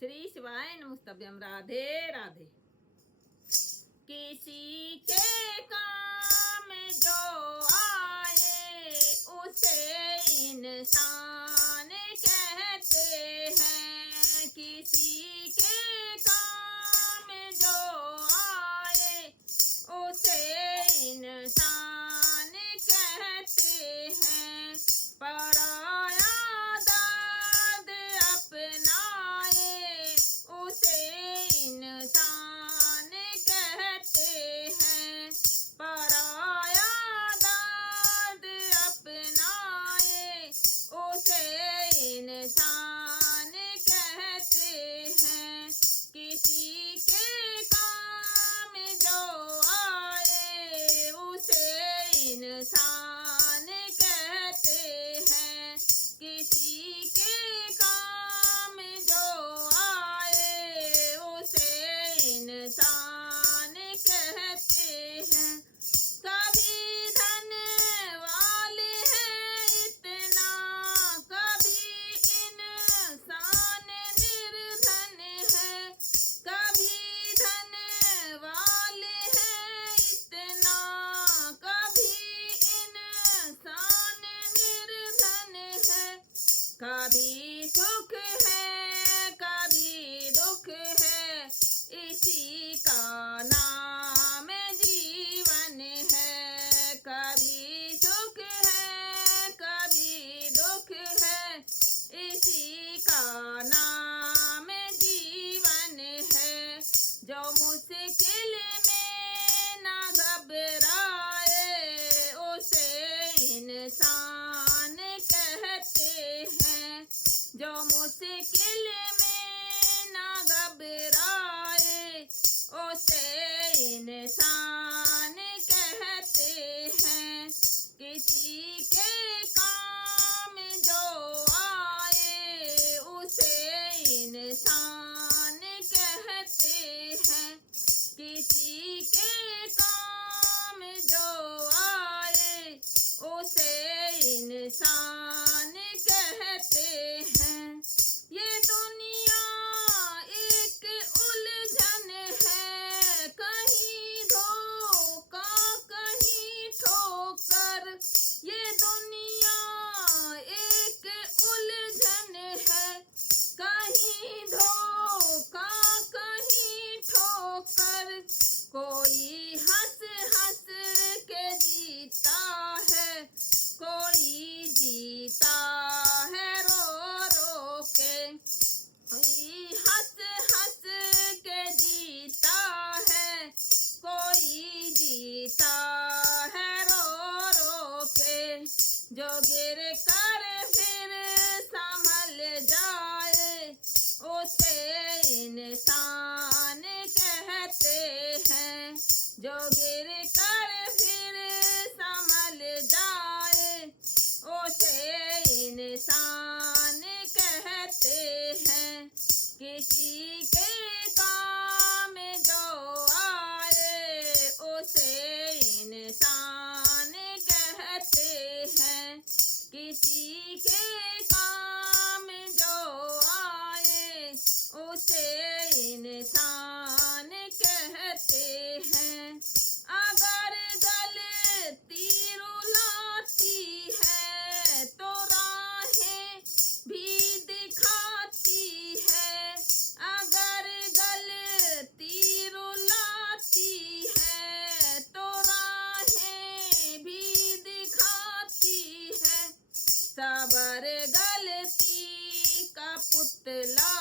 श्री शिवाय नमस्तभ्यम। राधे राधे। किसी के काम जो आए उसे इंसान कहते हैं। किसी के काम जो आए उसे इंसान कहते हैं। पराया दर्द अपनाए उसे इंसान कहते हैं। पराया दर्द अपनाए उसे इंसान कहते हैं। किसी के काम जो आए उसे इंसान कहते हैं। किसी के काम जो आए उसे इंसान कहते हैं। कभी धन वाले हैं इतना, कभी इंसान निर्धन है। कभी धन वाले हैं इतना, कभी इंसान निर्धन है। कभी सुख है कभी दुख है, इसी का नाम जीवन है। कभी सुख है कभी दुख है, इसी का नाम जीवन है। जो मुश्किल में ना घबराए उसे इंसान कहते हैं। जो मुश्किल में ना घबराए उसे इंसान कहते हैं। किसी के काम जो आए उसे इंसान कहते हैं। किसी के काम जो आए उसे इंसान कहते हैं। ये दुनिया एक उलझन है, कहीं धोखा कहीं ठोकर। ये दुनिया एक उलझन है, कहीं धोखा कहीं ठोकर। कोई हंस हंस के जीता है, कोई जीता है रो रो के। कोई हंस हंस के जीता है, कोई जीता है रो रो के। जो गिर कर फिर संभल जाए उसे इंसान कहते हैं। जो गिर कर फिर संभल जाए उसे इंसान कहते हैं। किसी के काम जो आए उसे इंसान कहते हैं। किसी के काम जो आए उसे इंसान कहते हैं। अगर गलती रुलाती है तो राहें भी दिखाती है। अगर गलती रुलाती है तो राहें भी दिखाती है। सबर गलती का पुतला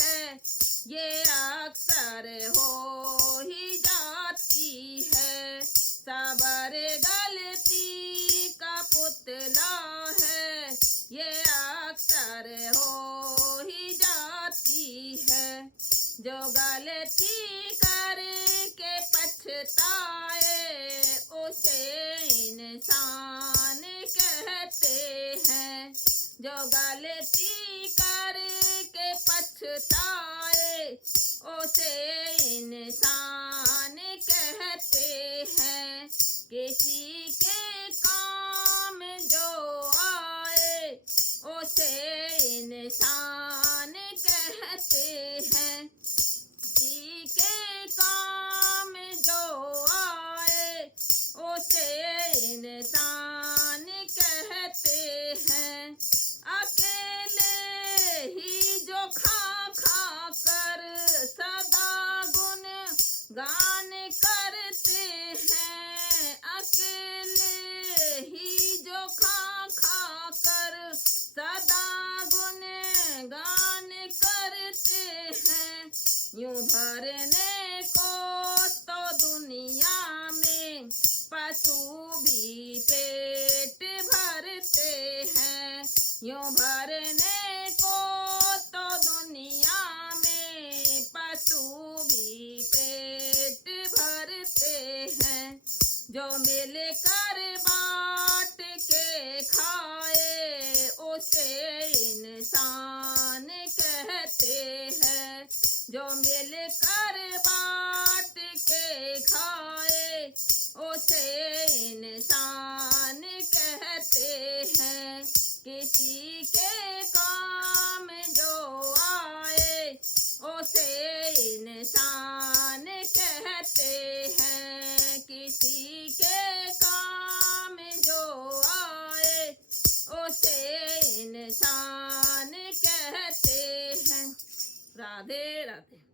है, ये अक्सर हो ही जाती है। सबर गलती का पुतला है, ये अक्सर हो ही जाती है। जो गलती करके पछताए उसे इंसान कहते हैं। जो गलती करके पछताए उसे इंसान कहते हैं। किसी के काम जो आए उसे इंसान कहते हैं। किसी के काम जो आए उसे इंसान कहते हैं। अकेले ही जो खा खा कर सदा गुण गान करते हैं। अकेले ही जो खा खा कर सदा गुण गान करते हैं। यूं भरने को तो दुनिया में पशु भी पेट भरते हैं। यूं भरने को तो दुनिया में पशु भी पेट भरते हैं। जो मिल कर बाँट के खाए उसे इंसान कहते हैं। जो मिल कर बाँट के खाए उसे इंसान कहते हैं। किसी के काम जो आए उसे इंसान कहते हैं। किसी के काम जो आए उसे इंसान कहते हैं। राधे राधे।